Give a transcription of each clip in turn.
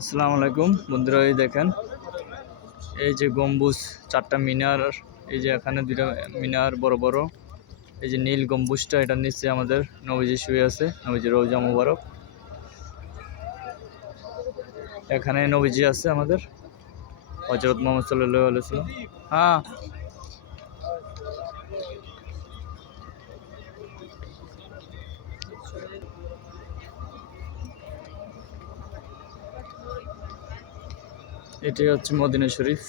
আসসালামু আলাইকুম বন্ধুরা, এই দেখেন এই যে গম্বুজ চারটা মিনার, এই যে এখানে দুইটা মিনার বড় বড়, এই যে নীল গম্বুজটা, এটা নিচে আমাদের নবীজি শুয়ে আছে, নবীজি রওজা মুবারক। এখানে নবীজি আছে আমাদের হযরত মুহাম্মদ সাল্লাল্লাহু আলাইহি ওয়াসাল্লাম। হ্যাঁ, এটাই হচ্ছে মদিনা শরীফ,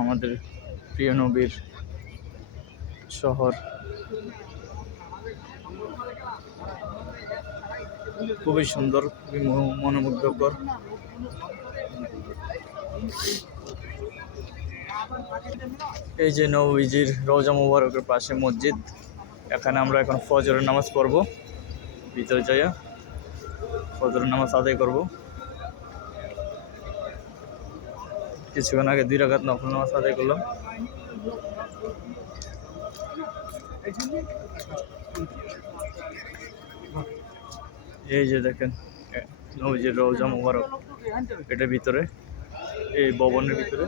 আমাদের প্রিয় নবীর শহর। খুবই সুন্দর, খুবই মনোমুগ্ধকর। এই যে নবীজির রওজা মুবারকের পাশে মসজিদ, এখানে আমরা এখন ফজরের নামাজ পড়ব, ভিতরে যাইয়া ফজরের নামাজ আদায় করব। কিছুক্ষণ আগে 2 রাকাত নফল নামাজ আদায় করলাম। এই যে দেখেন নবীজির রওজা মুবারক, এটার ভিতরে, এই ভবনের ভিতরে।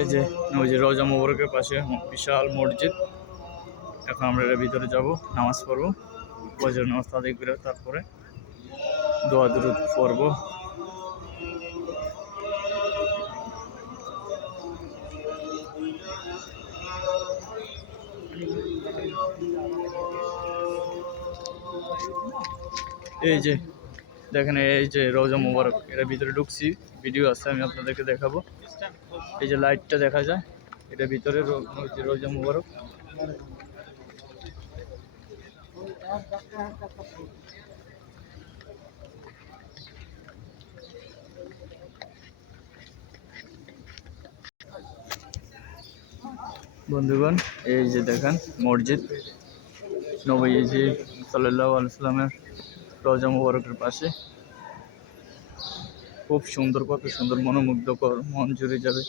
এই যে নবীজির রওজা মুবারকের পাশে বিশাল মসজিদ। এখন আমরা এর ভিতরে যাব, নামাজ পড়ব, ফজর নামাজ আদায় করে তারপরে দোয়া দুরূদ পড়ব। এই যে দেখেন, এই যে রওজা মুবারক, এর ভিতরে ঢুকছি, ভিডিও আছে, আমি আপনাদেরকে দেখাবো। এই যে লাইটটা দেখা যায়, এটা ভিতরে রওজা মুবারক। বন্ধুগণ, এই যে দেখেন মসজিদ, নবীজি সাল্লাল্লাহু আলাইহি ওয়াসাল্লামের রওজা মুবারকের পাশে। খুব সুন্দর, কত সুন্দর, মনোমুগ্ধকর, মন জুড়ে যাবে।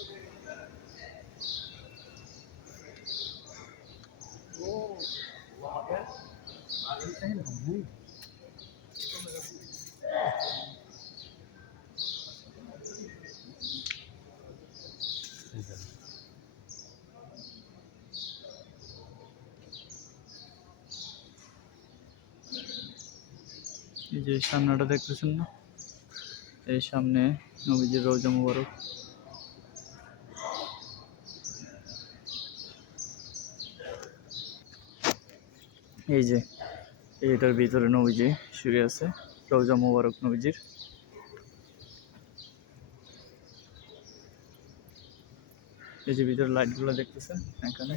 এই যে সামনেটা দেখতেছেন না, এই সামনে নবীজির রওজা মুবারক। এই যে এটার ভিতরে নবীজি শুয়ে আছে, রওজা মুবারক নবীজির। এই যে ভিতরে লাইটগুলো দেখতেছেন এখানে।